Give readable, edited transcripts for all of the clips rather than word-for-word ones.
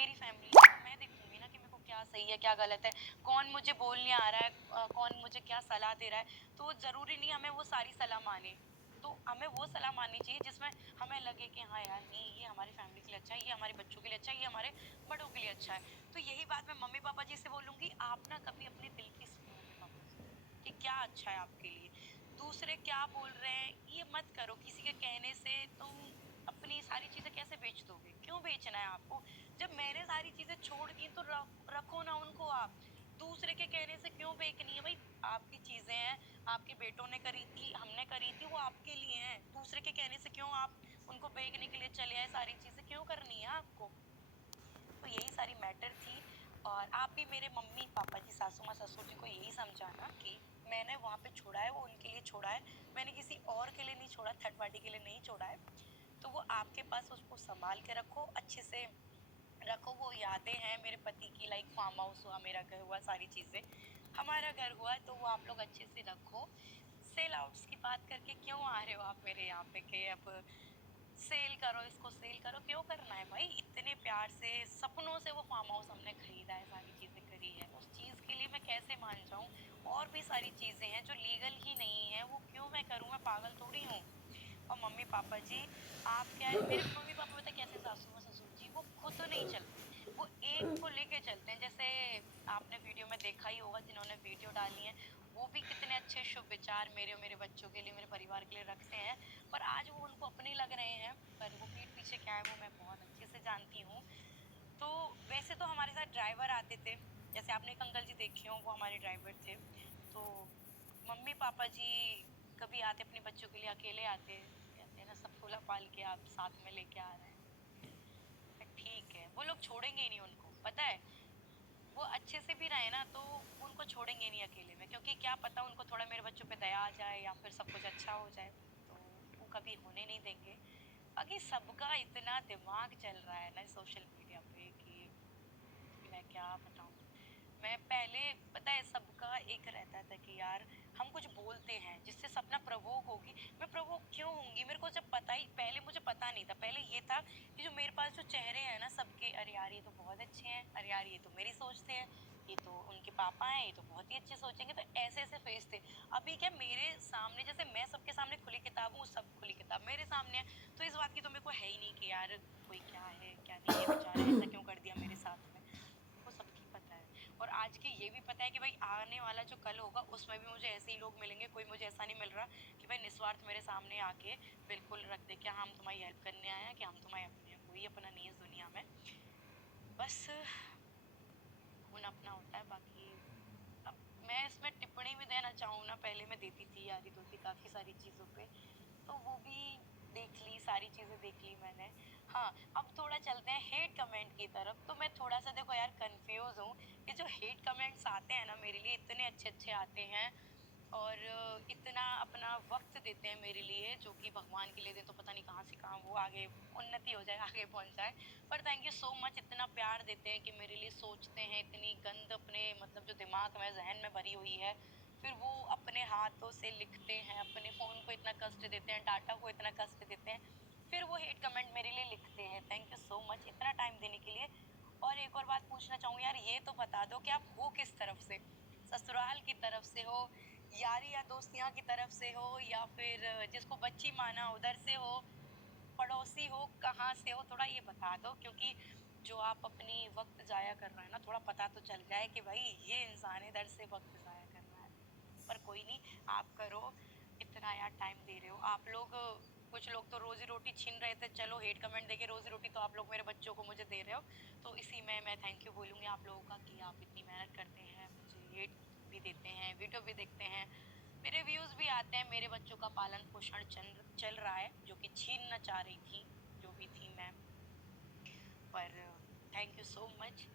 मेरी फैमिली है, तो मैं देखूंगी ना कि मेरे को क्या सही है क्या गलत है, कौन मुझे बोलने आ रहा है, कौन मुझे क्या सलाह दे रहा है। तो जरूरी नहीं हमें वो सारी सलाह माने, तो हमें वो सलाह माननी चाहिए जिसमें हमें लगे कि हाँ यार नहीं ये हमारी फैमिली के लिए अच्छा है, ये हमारे बच्चों के लिए अच्छा है, ये हमारे बड़ों के लिए अच्छा है। तो यही बात मैं मम्मी पापा जी से बोलूंगी, आप ना कभी अपने दिल की सुनो मम्मी पापा जी कि क्या अच्छा है आपके लिए। दूसरे क्या बोल रहे हैं ये मत करो, किसी के कहने से तुम अपनी सारी चीजें कैसे बेच दोगे, क्यों बेचना है आपको। जब मैंने सारी चीजें छोड़ दी तो रखो ना उनको आप, दूसरे के कहने से क्यों बेचनी है भाई। आपकी चीजें हैं, आपके बेटों ने करी थी, हमने करी थी, वो आपके लिए हैं, दूसरे के कहने से क्यों आप उनको बेचने के लिए चले आए, सारी चीजें क्यों करनी है आपको। तो यही सारी मैटर थी। और आप भी मेरे मम्मी पापा जी सासू माँ ससुर जी को यही समझाना कि मैंने वहाँ पे छोड़ा है वो उनके लिए छोड़ा है, मैंने किसी और के लिए नहीं छोड़ा, थर्ड पार्टी के लिए नहीं छोड़ा है। तो वो आपके पास उसको संभाल के रखो, अच्छे से रखो। वो यादें हैं मेरे पति की, लाइक फार्म हाउस हुआ, मेरा घर हुआ, सारी चीजें हमारा घर हुआ, तो वो आप लोग अच्छे से रखो। सेल आउट्स की बात करके क्यों आ रहे हो आप मेरे यहाँ पे कि अब सेल करो, इसको सेल करो, क्यों करना है भाई। इतने प्यार से सपनों से वो फार्म हाउस हमने खरीदा है, सारी चीजें करी है, उस चीज के लिए मैं कैसे मान जाऊं। और भी सारी चीजें हैं जो लीगल ही नहीं है, वो क्यों मैं करूं, मैं पागल थोड़ी हूँ। और मम्मी पापा जी, आप क्या है, मेरे मम्मी पापा पता है कैसे, सासू माँ ससुर जी वो खुद तो नहीं चलते, वो एक को लेके चलते हैं। जैसे आपने वीडियो में देखा ही होगा, जिन्होंने वीडियो डाली है, वो भी कितने अच्छे शुभ विचार मेरे और मेरे बच्चों के लिए, मेरे परिवार के लिए रखते हैं। पर आज वो उनको अपने लग रहे हैं, पर वो पीठ पीछे क्या है वो मैं बहुत अच्छे से जानती हूँ। तो वैसे तो हमारे साथ ड्राइवर आते थे, जैसे आपने एक अंकल जी देखे हो, वो हमारे ड्राइवर थे। तो मम्मी पापा जी कभी आते अपने बच्चों के लिए अकेले आते, कहते हैं ना सब फूला पाल के आप साथ में लेके आ रहे हैं। ठीक है, वो लोग छोड़ेंगे ही नहीं उनको, पता है। वो अच्छे से भी रहे ना तो उनको छोड़ेंगे नहीं अकेले में, क्योंकि क्या पता उनको थोड़ा मेरे बच्चों पे दया आ जाए या फिर सब कुछ अच्छा हो जाए, तो वो कभी होने नहीं देंगे। बाकी सबका इतना दिमाग चल रहा है ना सोशल मीडिया पे कि मैं क्या बताऊं। मैं पहले, पता है सबका एक रहता था कि यार हम कुछ बोलते हैं जिससे सपना प्रवोक होगी, मैं प्रवोक क्यों होंगी। मेरे को जब पता ही, पहले मुझे पता नहीं था, पहले ये था कि जो मेरे पास जो चेहरे हैं ना सबके, अरे यार ये तो बहुत अच्छे हैं, अरे यार ये तो मेरी सोचते हैं, ये तो उनके पापा हैं, ये तो बहुत ही अच्छे सोचेंगे, तो ऐसे ऐसे फेस थे। अभी क्या मेरे सामने, जैसे मैं सबके सामने खुली किताब हूँ, सब खुली किताब मेरे सामने है, तो इस बात की तो मेरे को है ही नहीं कि यार कोई क्या है क्या नहीं है, बेचारा ऐसा क्यों कर दिया मेरे साथ में, वो सबकी पता है। और आज की ये भी पता है कि भाई आने वाला जो कल होगा उसमें भी मुझे ऐसे ही लोग मिलेंगे, कोई मुझे ऐसा नहीं मिल रहा कि भाई निस्वार्थ मेरे सामने आके बिल्कुल रख दे कि हाँ हम तुम्हारी हेल्प करने आए हैं, कि हम तुम्हारे अपने हैं, कोई अपना नहीं है इस दुनिया में। बस खून अपना होता है। बाकी अब मैं इसमें टिप्पणी भी देना चाहूँ ना, पहले मैं देती थी यारी दोस्ती काफ़ी सारी चीज़ों पे, तो वो भी देख ली, सारी चीज़ें देख ली मैंने। हाँ, अब थोड़ा चलते हैं हेट कमेंट की तरफ। तो मैं थोड़ा सा देखो यार कंफ्यूज हूँ कि जो हेट कमेंट्स आते हैं ना मेरे लिए, इतने अच्छे अच्छे आते हैं और इतना अपना वक्त देते हैं मेरे लिए, जो कि भगवान के लिए दें तो पता नहीं कहाँ से कहाँ वो आगे उन्नति हो जाए, आगे पहुंच जाए। पर थैंक यू सो मच, इतना प्यार देते हैं कि मेरे लिए सोचते हैं, इतनी गंद अपने मतलब जो दिमाग में जहन में भरी हुई है, फिर वो अपने हाथों से लिखते हैं, अपने फ़ोन को इतना कष्ट देते हैं, डाटा को इतना कष्ट देते हैं, फिर वो हेट कमेंट मेरे लिए लिखते हैं। थैंक यू सो मच इतना टाइम देने के लिए। और एक और बात पूछना चाहूँ यार, ये तो बता दो कि आप हो किस तरफ से, ससुराल की तरफ से हो, यारी या दोस्तियाँ की तरफ से हो, या फिर जिसको बच्ची माना उधर से हो, पड़ोसी हो, कहाँ से हो, थोड़ा ये बता दो। क्योंकि जो आप अपनी वक्त जाया कर रहे हैं ना, थोड़ा पता तो चल जाए कि भाई ये इंसान इधर से वक्त जाया कर रहा है। पर कोई नहीं, आप करो, इतना यार टाइम दे रहे हो आप लोग। कुछ लोग तो रोजी रोटी छीन रहे थे, चलो हेट कमेंट देके रोजी रोटी तो आप लोग मेरे बच्चों को मुझे दे रहे हो, तो इसी में मैं थैंक यू बोलूँगी आप लोगों का कि आप इतनी मेहनत करते हैं, मुझे हेट भी देते हैं, वीडियो भी देखते हैं, मेरे व्यूज भी आते हैं, मेरे बच्चों का पालन पोषण चल रहा है, जो कि छीनना चाह रही थी, जो भी थी मैं। पर थैंक यू सो मच।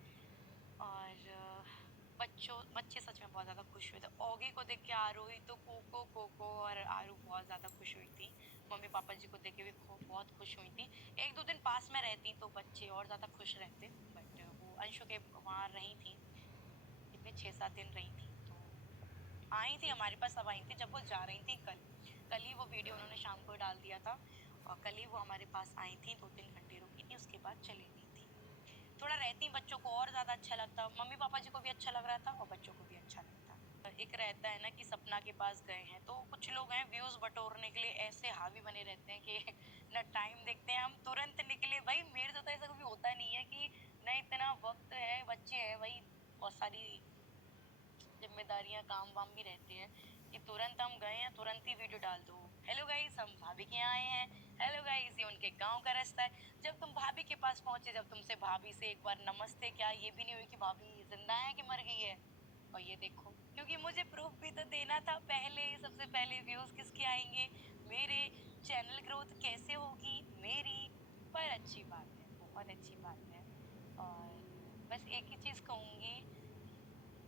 और बच्चे सच में बहुत ज़्यादा खुश हुए थे ओगी को देख के। आरोही तो कोको कोको और आरू बहुत ज़्यादा खुश हुई थी, मम्मी पापा जी को देख के भी बहुत खुश हुई थी। एक दो दिन पास में रहती तो बच्चे और ज़्यादा खुश रहते, बट वो अंशु के वहाँ रही थी, कितने 6-7 दिन रही थी, तो आई थी हमारे पास, अब आई थी जब वो जा रही थी। कल कल ही वो वीडियो उन्होंने शाम को डाल दिया था, और कल ही वो हमारे पास आई थी, 2-3 घंटे रुकी थी, उसके बाद चली गई थी। थोड़ा रहती बच्चों को और ज़्यादा अच्छा लगता, मम्मी पापा जी को भी अच्छा लग रहा था और बच्चों को भी अच्छा लगता। एक रहता है ना कि सपना के पास गए हैं, तो कुछ लोग हैं व्यूज़ बटोरने के लिए ऐसे हावी बने रहते हैं कि ना टाइम देखते हैं, हम तुरंत निकले। भाई मेरे से तो ऐसा कभी होता नहीं है कि ना इतना वक़्त है, बच्चे हैं, वही बहुत सारी ज़िम्मेदारियाँ, काम वाम भी रहते हैं कि तुरंत हम गए हैं, तुरंत ही वीडियो डाल दो। हेलो गाइस, हम भाभी के यहाँ आए हैं। हेलो गाइस, ये उनके गाँव का रास्ता है। जब तुम भाभी के पास पहुँचे, जब तुमसे भाभी से एक बार नमस्ते क्या ये भी नहीं हुई कि भाभी ज़िंदा है कि मर गई है। और ये देखो, क्योंकि मुझे प्रूफ भी तो देना था पहले, सबसे पहले व्यूज़ किसके आएँगे, मेरे, चैनल ग्रोथ कैसे होगी मेरी। पर अच्छी बात है, बहुत अच्छी बात है। और बस एक ही चीज़ कहूँगी,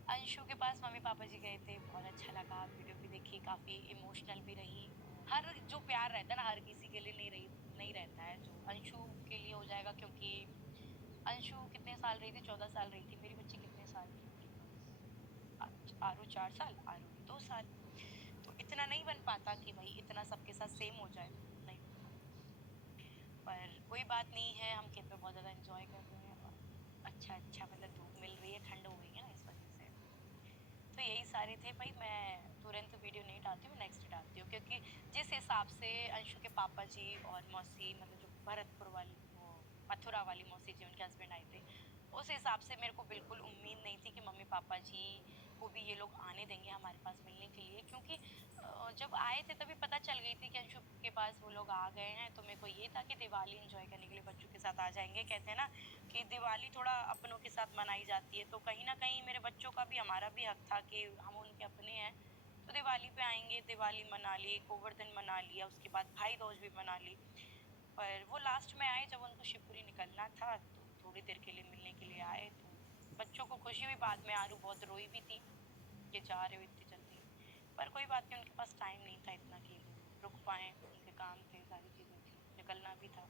अंशु के पास मम्मी पापा जी गए थे, बहुत अच्छा लगा, वीडियो भी देखी, काफ़ी इमोशनल भी रही। हर जो प्यार रहता है ना, हर किसी के लिए नहीं रहता है, जो अंशु के लिए हो जाएगा, क्योंकि अंशु कितने साल रही थी, 14 साल रही थी, मेरी बच्ची कितने साल की होगी, बस आरू 4 साल, आरू 2 साल। तो इतना नहीं बन पाता कि भाई इतना सबके साथ सेम हो जाए, नहीं बन पाता। पर कोई बात नहीं है, हम खेत में बहुत ज़्यादा इंजॉय कर रहे हैं और अच्छा अच्छा मतलब धूप मिल रही है, ठंड हो गई है ना इस वजह से। तो यही सारे थे भाई, मैं तुरंत वीडियो नहीं डालती हूँ, नेक्स्ट डे डालती हूँ, क्योंकि जिस हिसाब से अंशु के पापा जी और मौसी, मतलब जो भरतपुर वाली, वो मथुरा वाली मौसी जी, उनके हस्बैंड आए थे, उस हिसाब से मेरे को बिल्कुल उम्मीद नहीं थी कि मम्मी पापा जी को भी ये लोग आने देंगे हमारे पास मिलने के लिए, क्योंकि जब आए थे तभी पता चल गई थी कि अंशु के पास वो लोग आ गए हैं, तो मेरे को ये था कि दिवाली एंजॉय करने के लिए बच्चों के साथ आ जाएंगे। कहते हैं ना कि दिवाली थोड़ा अपनों के साथ मनाई जाती है, तो कहीं ना कहीं मेरे बच्चों का भी, हमारा भी हक था कि हम उनके अपने हैं, तो दिवाली पे आएंगे, दिवाली मना ली, गोवर्धन मना लिया, उसके बाद भाई दूज भी मना ली। पर वो लास्ट में आए जब उनको शिवपुरी निकलना था, तो थोड़ी देर के लिए मिलने के लिए आए, तो बच्चों को खुशी हुई। बाद में आरू बहुत रोई भी थी कि जा रहे हो इतनी जल्दी, पर कोई बात नहीं, उनके पास टाइम नहीं था इतना कि वो रुक पाए, उनके काम थे, सारी चीज़ें थी, निकलना भी था,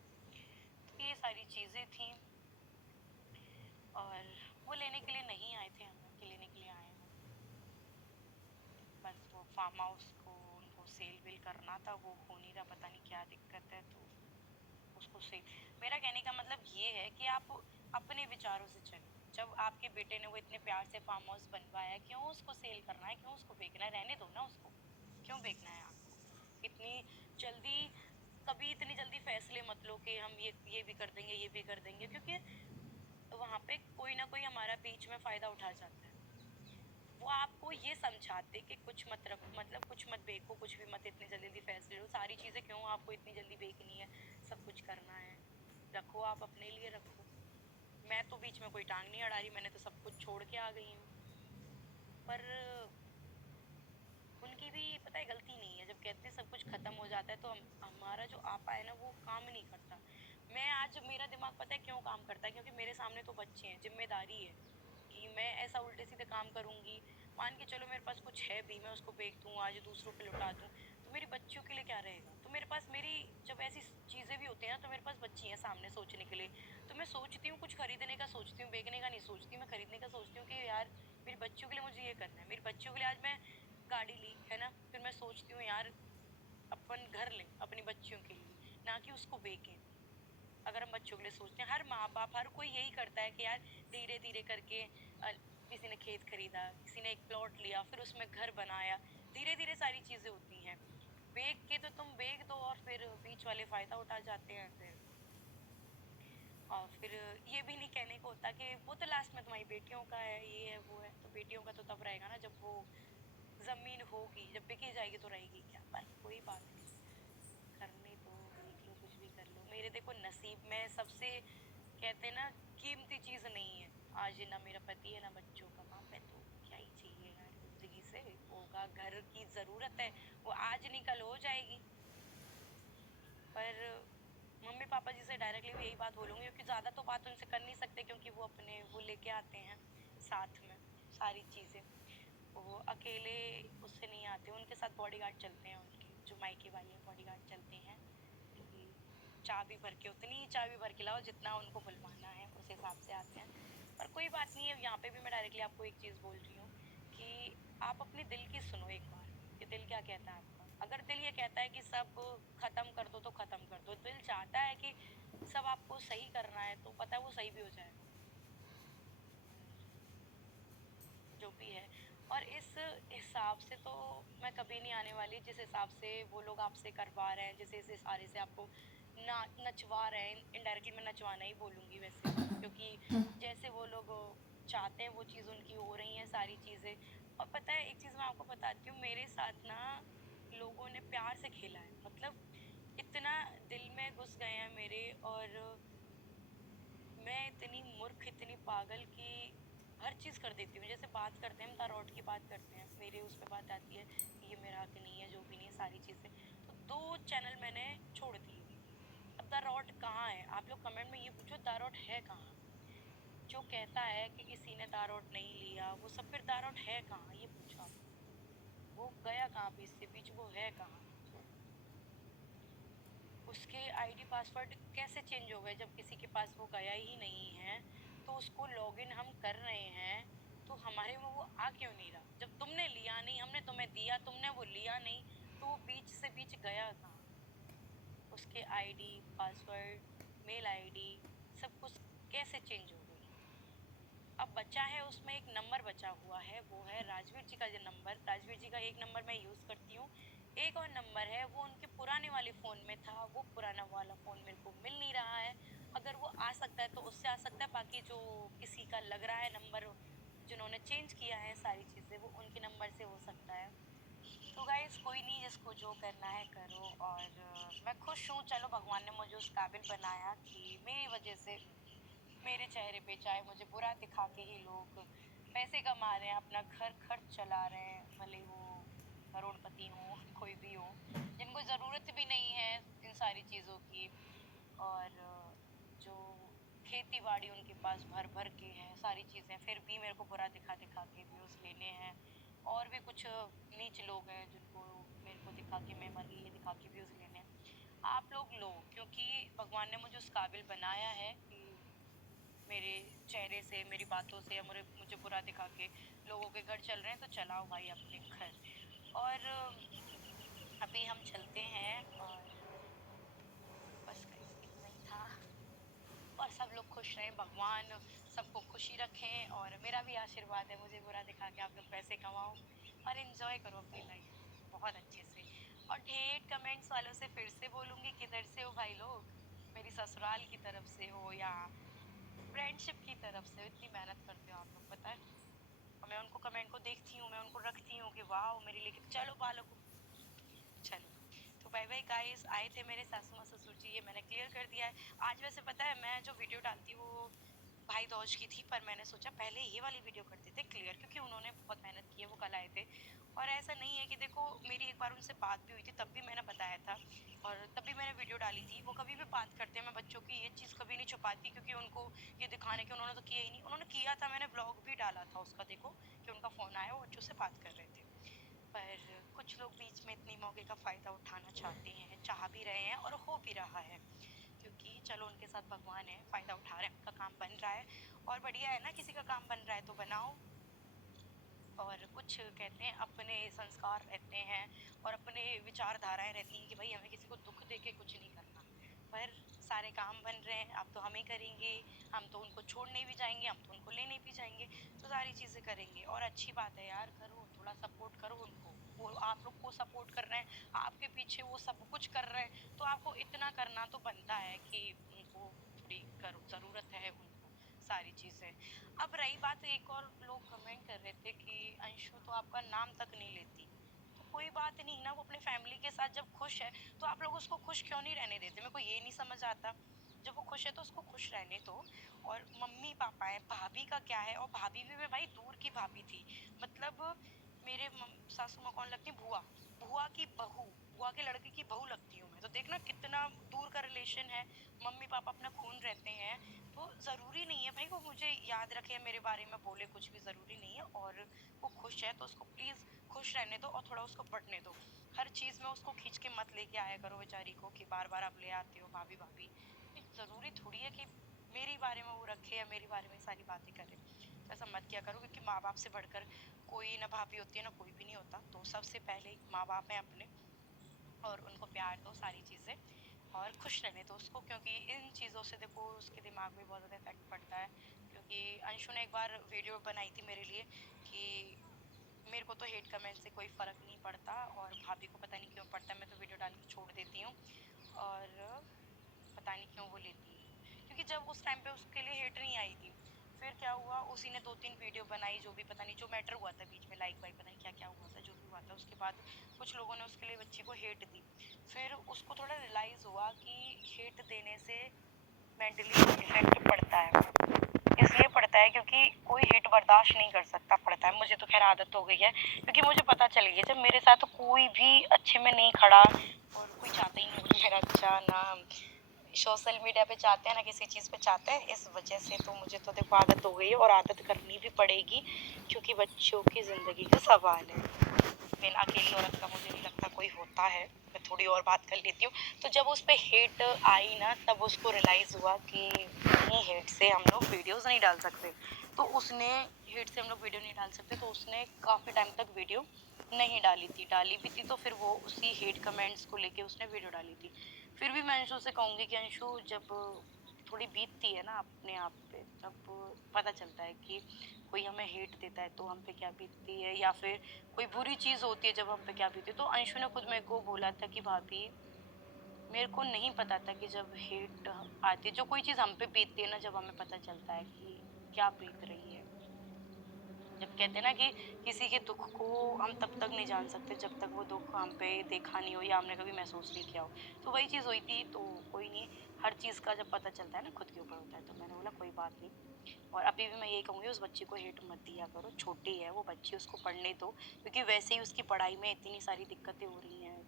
तो ये सारी चीज़ें थी। और वो लेने के लिए नहीं आए थे, हमें कि लेने के लिए आए हैं, बस वो फार्म हाउस को उनको सेल वेल करना था, वो हो नहीं रहा, पता नहीं क्या दिक्कत है, तो उसको सेल, मेरा कहने का मतलब ये है कि आप अपने विचारों से चलो। जब आपके बेटे ने वो इतने प्यार से फार्म हाउस बनवाया है, क्यों उसको सेल करना है, क्यों उसको बेचना है, रहने दो ना उसको, क्यों बेचना है आपको इतनी जल्दी। कभी इतनी जल्दी फैसले मत लो कि हम ये भी कर देंगे, ये भी कर देंगे, क्योंकि वहाँ पे कोई ना कोई हमारा बीच में फ़ायदा उठा जाता है। वो आपको ये समझाते कि कुछ मत रखो, मतलब कुछ मत बेचो, कुछ भी मत इतनी जल्दी जल्दी फैसले लो, सारी चीज़ें क्यों आपको इतनी जल्दी बेचनी है, सब कुछ करना है, रखो आप अपने लिए रखो। मैं तो बीच में कोई टांग नहीं अड़ा रही, मैंने तो सब कुछ छोड़ के आ गई हूँ। पर उनकी भी पता है गलती नहीं है, जब कहते हैं सब कुछ खत्म हो जाता है, तो हमारा जो आपा है ना वो काम नहीं करता। मैं आज, मेरा दिमाग पता है क्यों काम करता है, क्योंकि मेरे सामने तो बच्चे हैं, जिम्मेदारी है कि मैं ऐसा उल्टे सीधे काम करूंगी, मान के चलो मेरे पास कुछ है भी, मैं उसको बेच दूं, आज दूसरों पे लुटा दूं, तो मेरी बच्चियों के लिए क्या रहेगा। तो मेरे पास, मेरी जब ऐसी चीज़ें भी होती हैं ना, तो मेरे पास बच्ची हैं सामने सोचने के लिए, तो मैं सोचती हूँ, कुछ खरीदने का सोचती हूँ, बेचने का नहीं सोचती, मैं खरीदने का सोचती हूँ कि यार मेरी बच्चियों के लिए मुझे ये करना है, मेरी बच्चियों के लिए आज मैं गाड़ी ली है ना, फिर मैं सोचती हूँ यार अपन घर लें अपनी बच्चियों के लिए, ना कि उसको बेचें। अगर हम बच्चों के लिए सोचते हैं, हर माँ बाप, हर कोई यही करता है कि यार धीरे धीरे करके किसी ने खेत खरीदा, किसी ने एक प्लॉट लिया, फिर उसमें घर बनाया, धीरे धीरे सारी चीजें होती हैं। बेच के तो तुम बेच दो और फिर बीच वाले फायदा उठा जाते हैं फिर। और फिर ये भी नहीं कहने को होता कि वो तो लास्ट में तुम्हारी बेटियों का है, ये है वो है, तो बेटियों का तो तब रहेगा ना जब वो जमीन होगी, जब बिकी जाएगी तो रहेगी क्या। पर कोई बात नहीं, करने दो, देख लो, कुछ भी कर लो। मेरे देखो नसीब में सबसे, कहते हैं ना, कीमती चीज नहीं है आज, ना मेरा पति है ना बच्चों का बाप है, तो क्या ही चाहिए यार जिंदगी से। होगा, घर की जरूरत है, वो आज नहीं कल हो जाएगी। पर मम्मी पापा जी से डायरेक्टली भी यही बात बोलूंगी, क्योंकि ज़्यादा तो बात उनसे कर नहीं सकते, क्योंकि वो अपने वो लेके आते हैं साथ में सारी चीज़ें, वो अकेले उससे नहीं आते, उनके साथ बॉडीगार्ड चलते हैं, उनके जो मायके वाले हैं बॉडीगार्ड चलते हैं कि चाबी भर के, उतनी ही चाबी भर के लाओ जितना उनको बुलवाना है, उस हिसाब से आते हैं। पर कोई बात नहीं है, यहाँ पे भी मैं डायरेक्टली आपको एक चीज़ बोल रही हूँ कि आप अपने दिल की सुनो एक बार, कि दिल क्या कहता है आपका। अगर दिल ये कहता है कि सब खत्म कर दो, तो खत्म कर दो। दिल चाहता है कि सब आपको सही करना है, तो पता है वो सही भी हो जाएगा। भी है। और इस हिसाब से तो मैं कभी नहीं आने वाली जिस हिसाब से वो लोग आपसे करवा रहे हैं, जिस इस इशारे से आपको ना नचवा रहे हैं। इनडायरेक्टली मैं नचवाना ही बोलूँगी वैसे, क्योंकि जैसे वो लोग चाहते हैं वो चीज़ उनकी हो रही हैं सारी चीज़ें। और पता है एक चीज़ मैं आपको बताती हूँ, मेरे साथ ना लोगों ने प्यार से खेला है, मतलब इतना दिल में घुस गए हैं मेरे। और मैं इतनी मूर्ख, इतनी पागल कि हर चीज़ कर देती हूँ। जैसे बात करते हैं हम तारोट की बात करते हैं, मेरे उस पे बात आती है कि ये मेरा हक नहीं है, जो भी नहीं है सारी चीज़ें। तो 2 चैनल मैंने छोड़ दिए। अब तारोट कहाँ है? आप लोग कमेंट में ये पूछो तारोट है कहाँ? जो कहता है कि किसी ने तारोट नहीं लिया, वो सब फिर तारोट है कहाँ? ये पूछो आप। वो गया कहाँ बीच से बीच, वो है कहाँ? उसके आईडी पासवर्ड कैसे चेंज हो गए जब किसी के पास वो गया ही नहीं है? तो उसको लॉगिन हम कर रहे हैं, तो हमारे में वो आ क्यों नहीं रहा? जब तुमने लिया नहीं, हमने तुम्हें दिया, तुमने वो लिया नहीं, तो वो बीच से बीच गया कहाँ? उसके आईडी पासवर्ड, मेल आईडी, सब कुछ कैसे चेंज हो गई? अब बचा है उसमें एक नंबर बचा हुआ है, वो है राजवीर जी का जो नंबर। राजवीर जी का एक नंबर मैं यूज़ करती हूँ, एक और नंबर है वो उनके पुराने वाले फ़ोन में था, वो पुराना वाला फ़ोन मेरे को मिल नहीं रहा है। अगर वो आ सकता है तो उससे आ सकता है, बाकी जो किसी का लग रहा है नंबर जिन्होंने चेंज किया है सारी चीज़ें, वो उनके नंबर से हो सकता है। तो गाइस कोई नहीं, जिसको जो करना है करो। और मैं खुश हूँ, चलो भगवान ने मुझे उस काबिल बनाया कि मेरी वजह से मेरे चेहरे पे चाहे मुझे बुरा दिखा के ही लोग पैसे कमा रहे हैं, अपना घर खर्च चला रहे हैं, भले वो करोड़पति हों कोई भी हो, जिनको ज़रूरत भी नहीं है इन सारी चीज़ों की। और जो खेती बाड़ी उनके पास भर भर के है सारी चीज़ें, फिर भी मेरे को बुरा दिखा दिखा के व्यूज़ लेने हैं। और भी कुछ नीच लोग हैं जिनको मेरे को दिखा के मैं मर गई ये दिखा के व्यूज़ लेने हैं। आप लोग लो, क्योंकि भगवान ने मुझे उस काबिल बनाया है कि मेरे चेहरे से, मेरी बातों से या मुझे बुरा दिखा के लोगों के घर चल रहे हैं, तो चलाओ भाई अपने घर। और अभी हम चलते हैं। और बस गाइस इतना ही था। और सब लोग खुश रहें, भगवान सबको खुशी रखें। और मेरा भी आशीर्वाद है, मुझे बुरा दिखा के आप लोग पैसे कमाओ और एंजॉय करो अपनी लाइफ बहुत अच्छे से। और ढेर कमेंट्स वालों से फिर से बोलूँगी, किधर से हो भाई लोग? मेरी ससुराल की तरफ से हो या फ्रेंडशिप की तरफ से? इतनी मेहनत करते हो आप लोग, पता है। और मैं उनको कमेंट को देखती हूँ, मैं उनको रखती हूँ कि वाह मेरे लिए चलो बालक। चलो, तो बाय बाय गाइस। आए थे मेरे सासू माँ ससुर जी, ये मैंने क्लियर कर दिया है। आज वैसे पता है मैं जो वीडियो डालती हूँ वो भाई दोज की थी, पर मैंने सोचा पहले ये वाली वीडियो कर देते क्लियर, क्योंकि उन्होंने बहुत मेहनत की है, वो कल आए थे। और ऐसा नहीं है कि देखो, मेरी एक बार उनसे बात भी हुई थी, तब भी मैंने बताया था और तब भी मैंने वीडियो डाली थी। वो कभी भी बात करते हैं, मैं बच्चों की ये चीज़ कभी नहीं छुपाती, क्योंकि उनको ये दिखाने के उन्होंने तो किया ही नहीं। उन्होंने किया था, मैंने ब्लॉग भी डाला था उसका, देखो कि उनका फ़ोन आया, वो बच्चों से बात कर रहे थे। पर कुछ लोग बीच में इतनी मौके का फ़ायदा उठाना चाहते हैं, चाह भी रहे हैं और हो भी रहा है। क्योंकि चलो उनके साथ भगवान है, फ़ायदा उठा रहे हैं, उनका काम बन रहा है। और बढ़िया है ना, किसी का काम बन रहा है तो बनाओ। और कुछ कहते हैं अपने संस्कार रहते हैं और अपने विचारधाराएं रहती हैं कि भाई हमें किसी को दुख दे के कुछ नहीं करना। पर सारे काम बन रहे हैं, अब तो हम ही करेंगे। हम तो उनको छोड़ने भी जाएंगे, हम तो उनको लेने भी जाएंगे, तो सारी चीज़ें करेंगे। और अच्छी बात है यार, करो थोड़ा सपोर्ट करो उनको। वो आप लोग को सपोर्ट कर रहे हैं, आपके पीछे वो सब कुछ कर रहे हैं, तो आपको इतना करना तो बनता है कि उनको थोड़ी करो, ज़रूरत है उनको सारी चीज़ें। अब रही बात, एक और लोग कमेंट कर रहे थे कि अंशु तो आपका नाम तक नहीं लेती। तो कोई बात नहीं ना, वो अपने फैमिली के साथ जब खुश है तो आप लोग उसको खुश क्यों नहीं रहने देते? मेरे को ये नहीं समझ आता। जब वो खुश है तो उसको खुश रहने दो। और मम्मी पापा है, भाभी का क्या है? और भाभी भी मैं भाई दूर की भाभी थी, मतलब मेरे सासू माँ कौन लगती, बुआ, बुआ की बहू, बुआ के लड़के की बहू लगती हूँ मैं। तो देखना कितना दूर का रिलेशन है। मम्मी पापा अपना खून रहते हैं, तो ज़रूरी नहीं है भाई वो मुझे याद रखे, मेरे बारे में बोले, कुछ भी ज़रूरी नहीं है। और वो खुश है तो उसको प्लीज़ खुश रहने दो और थोड़ा उसको बढ़ने दो। हर चीज़ में उसको खींच के मत लेके आया करो बेचारी को कि बार बार आप ले आते हो भाभी भाभी। ज़रूरी थोड़ी है कि मेरे बारे में वो रखे या मेरे बारे में सारी बातें करे। तो ऐसा मत किया करो, क्योंकि माँ बाप से बढ़कर कोई ना भाभी होती है ना कोई भी नहीं होता। तो सबसे पहले माँ बाप हैं अपने, और उनको प्यार दो सारी चीज़ें। और खुश रहने दो उसको, क्योंकि इन चीज़ों से देखो उसके दिमाग में बहुत ज़्यादा इफेक्ट पड़ता है। क्योंकि अंशु ने एक बार वीडियो बनाई थी मेरे लिए कि मेरे को तो हेट कमेंट से कोई फ़र्क नहीं पड़ता और भाभी को पता नहीं क्यों पड़ता है। मैं तो वीडियो डाल के छोड़ देती हूँ और पता नहीं क्यों वो लेती है, क्योंकि जब उस टाइम पे उसके लिए हेट नहीं आई थी, फिर क्या हुआ, उसी ने 2-3 वीडियो बनाई, जो भी पता नहीं जो मैटर हुआ था बीच में, लाइक वाइक पता नहीं क्या क्या हुआ था, जो भी हुआ था, उसके बाद कुछ लोगों ने उसके लिए बच्ची को हेट दी। फिर उसको थोड़ा रियलाइज़ हुआ कि हेट देने से मेंटली इफेक्ट पड़ता है। इसलिए पड़ता है क्योंकि कोई हिट बर्दाश्त नहीं कर सकता, पड़ता है। मुझे तो खैर आदत हो गई है, क्योंकि मुझे पता चल गया जब मेरे साथ कोई भी अच्छे में नहीं खड़ा और कोई चाहता ही नहीं होगा मेरा अच्छा, ना सोशल मीडिया पे चाहते हैं ना किसी चीज़ पे चाहते हैं, इस वजह से तो मुझे तो देखो आदत हो गई है और आदत करनी भी पड़ेगी, क्योंकि बच्चों की ज़िंदगी का सवाल है। फिर अकेली औरत का मुझे नहीं लगता कोई होता है। मैं थोड़ी और बात कर लेती हूँ। तो जब उस पर हेट आई ना, तब उसको रियलाइज़ हुआ कि नहीं, हेट से हम लोग वीडियोस नहीं डाल सकते। तो उसने हेट से हम लोग वीडियो नहीं डाल सकते, तो उसने काफ़ी टाइम तक वीडियो नहीं डाली थी। डाली भी थी तो फिर वो उसी हेट कमेंट्स को लेके उसने वीडियो डाली थी। फिर भी मैं अंशु से कहूँगी कि अंशु, जब थोड़ी बीतती है ना अपने आप पे, तब पता चलता है कि कोई हमें हेट देता है तो हम पे क्या बीतती है, या फिर कोई बुरी चीज़ होती है जब हम पे क्या बीती है। तो अंशु ने खुद मेरे को बोला था कि भाभी, मेरे को नहीं पता था कि जब हेट आती है, जो कोई चीज़ हम पे बीतती है ना, जब हमें पता चलता है कि क्या बीत रही है। जब कहते हैं ना कि किसी के दुख को हम तब तक नहीं जान सकते जब तक वो दुख हम पे देखा नहीं हो या हमने कभी महसूस नहीं किया हो। तो वही चीज़ हुई थी, तो कोई नहीं, हर चीज़ का जब पता चलता है ना खुद के ऊपर होता है। तो मैंने बोला कोई बात नहीं। और अभी भी मैं यही कहूँगी, उस बच्ची को हेट मत दिया करो, छोटी है वो बच्ची, उसको पढ़ने दो, क्योंकि वैसे ही उसकी पढ़ाई में इतनी सारी दिक्कतें हो रही हैं,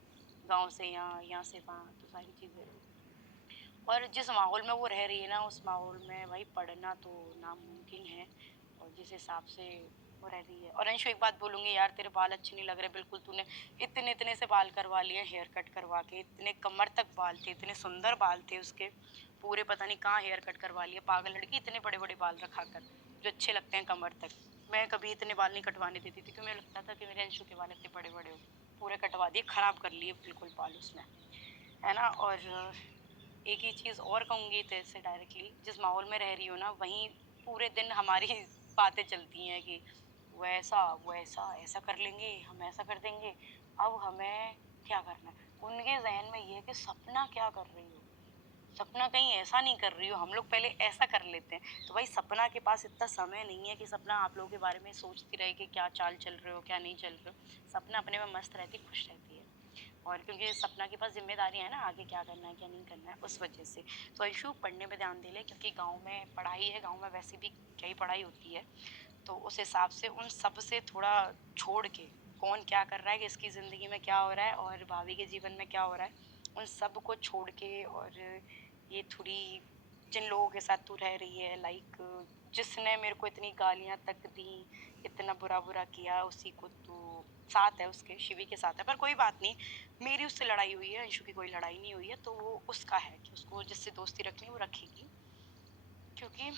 गांव से यहाँ, यहाँ से वहाँ, तो सारी चीज़ें। और जिस माहौल में वो रह रही है ना, उस माहौल में भाई पढ़ना तो नामुमकिन है। और जिस हिसाब से वो रह रही है, और अंशु एक बात बोलूँगी यार, तेरे बाल अच्छे नहीं लग रहे बिल्कुल। तूने इतने इतने से बाल करवा लिए, हेयर कट करवा के, इतने कमर तक बाल थे, इतने सुंदर बाल थे उसके पूरे, पता नहीं कहाँ हेयर कट करवा लिए। पागल लड़की, इतने बड़े बड़े बाल रखा कर जो अच्छे लगते हैं कमर तक। मैं कभी इतने बाल नहीं कटवाने देती थी, क्योंकि मुझे लगता था कि मेरे अंशु के बाल इतने बड़े बड़े हो। पूरे कटवा दिए, खराब कर लिए बिल्कुल बाल उसने, है ना। और एक ही चीज़ और कहूँगी तेरे से डायरेक्टली, जिस माहौल में रह रही हो ना, वहीं पूरे दिन हमारी बातें चलती हैं कि वैसा वैसा ऐसा कर लेंगे, हम ऐसा कर देंगे। अब हमें क्या करना है, उनके जहन में ये है कि सपना क्या कर रही हो, सपना कहीं ऐसा नहीं कर रही हो, हम लोग पहले ऐसा कर लेते हैं। तो भाई सपना के पास इतना समय नहीं है कि सपना आप लोगों के बारे में सोचती रहे कि क्या चाल चल रहे हो, क्या नहीं चल रहे हो। सपना अपने में मस्त रहती, खुश रहती है। और क्योंकि सपना के पास जिम्मेदारी है ना, आगे क्या करना है क्या नहीं करना है, उस वजह से। तो अंशु, पढ़ने पे ध्यान दे ले, क्योंकि गांव में पढ़ाई है, गांव में वैसे भी कई पढ़ाई होती है। तो उस हिसाब से उन सब से थोड़ा छोड़ के, कौन क्या कर रहा है, किसकी ज़िंदगी में क्या हो रहा है और भाभी के जीवन में क्या हो रहा है, उन सब को छोड़ के, और ये थोड़ी जिन लोगों के साथ तू रह रही है, लाइक जिसने मेरे को इतनी गालियाँ तक दी, इतना बुरा बुरा किया, उसी को तू साथ है, उसके शिवी के साथ है। पर कोई बात नहीं, मेरी उससे लड़ाई हुई है, अंशु की कोई लड़ाई नहीं हुई है। तो वो उसका है कि उसको जिससे दोस्ती रखनी है वो रखेगी, क्योंकि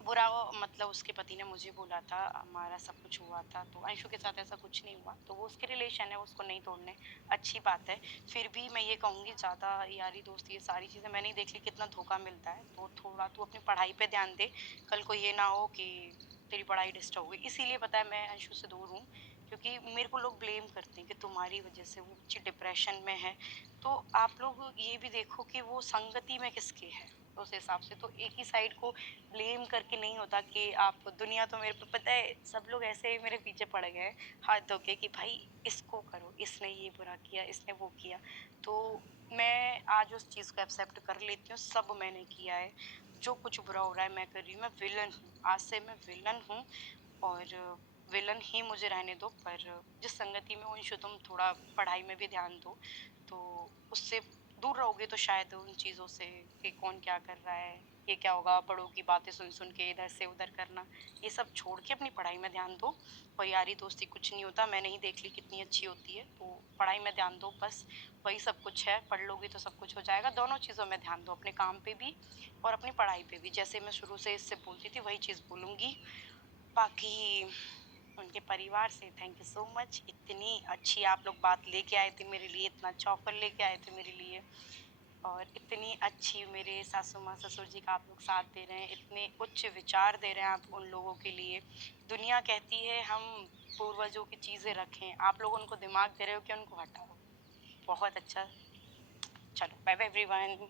बुरा मतलब उसके पति ने मुझे बोला था, हमारा सब कुछ हुआ था, तो अंशु के साथ ऐसा कुछ नहीं हुआ। तो वो उसके रिलेशन है, उसको नहीं तोड़ने, अच्छी बात है। फिर भी मैं ये कहूँगी, ज़्यादा यारी दोस्ती ये सारी चीज़ें मैंने ही देख ली कितना धोखा मिलता है। तो थोड़ा तू अपनी पढ़ाई पे ध्यान दे, कल को ये ना हो कि तेरी पढ़ाई डिस्टर्ब हुई। इसीलिए पता है मैं अंशु से दूर हूँ, क्योंकि मेरे को लोग ब्लेम करते हैं कि तुम्हारी वजह से वो बच्ची डिप्रेशन में है। तो आप लोग ये भी देखो कि वो संगति में किसके है, तो उस हिसाब से तो एक ही साइड को ब्लेम करके नहीं होता कि आप, दुनिया तो मेरे पे, पता है सब लोग ऐसे ही मेरे पीछे पड़ गए हैं हाथ धो के कि भाई इसको करो, इसने ये बुरा किया, इसने वो किया। तो मैं आज उस चीज़ को एक्सेप्ट कर लेती हूँ, सब मैंने किया है, जो कुछ बुरा हो रहा है मैं कर रही हूँ, मैं विलन हूँ, आज से मैं विलन हूँ। और विलन ही मुझे रहने दो। पर जिस संगति में हूँ, तुम थोड़ा पढ़ाई में भी ध्यान दो, तो उससे दूर रहोगे तो शायद उन चीज़ों से कि कौन क्या कर रहा है, ये क्या होगा, बड़ों की बातें सुन सुन के इधर से उधर करना, ये सब छोड़ के अपनी पढ़ाई में ध्यान दो। और यारी दोस्ती कुछ नहीं होता, मैंने ही देख ली कितनी अच्छी होती है। तो पढ़ाई में ध्यान दो बस, वही सब कुछ है, पढ़ लोगी तो सब कुछ हो जाएगा। दोनों चीज़ों में ध्यान दो, अपने काम पे भी और अपनी पढ़ाई पे भी। जैसे मैं शुरू से इससे बोलती थी वही चीज़ बोलूँगी। बाकी उनके परिवार से थैंक यू सो मच, इतनी अच्छी आप लोग बात लेके आए थे मेरे लिए, इतना अच्छा ऑफर लेके आए थे मेरे लिए। और इतनी अच्छी मेरे सासू माँ ससुर जी का आप लोग साथ दे रहे हैं, इतने उच्च विचार दे रहे हैं आप उन लोगों के लिए। दुनिया कहती है हम पूर्वजों की चीज़ें रखें, आप लोग उनको दिमाग दे रहे हो कि उनको हटाओ। बहुत अच्छा। चलो बाय बाय एवरीवन।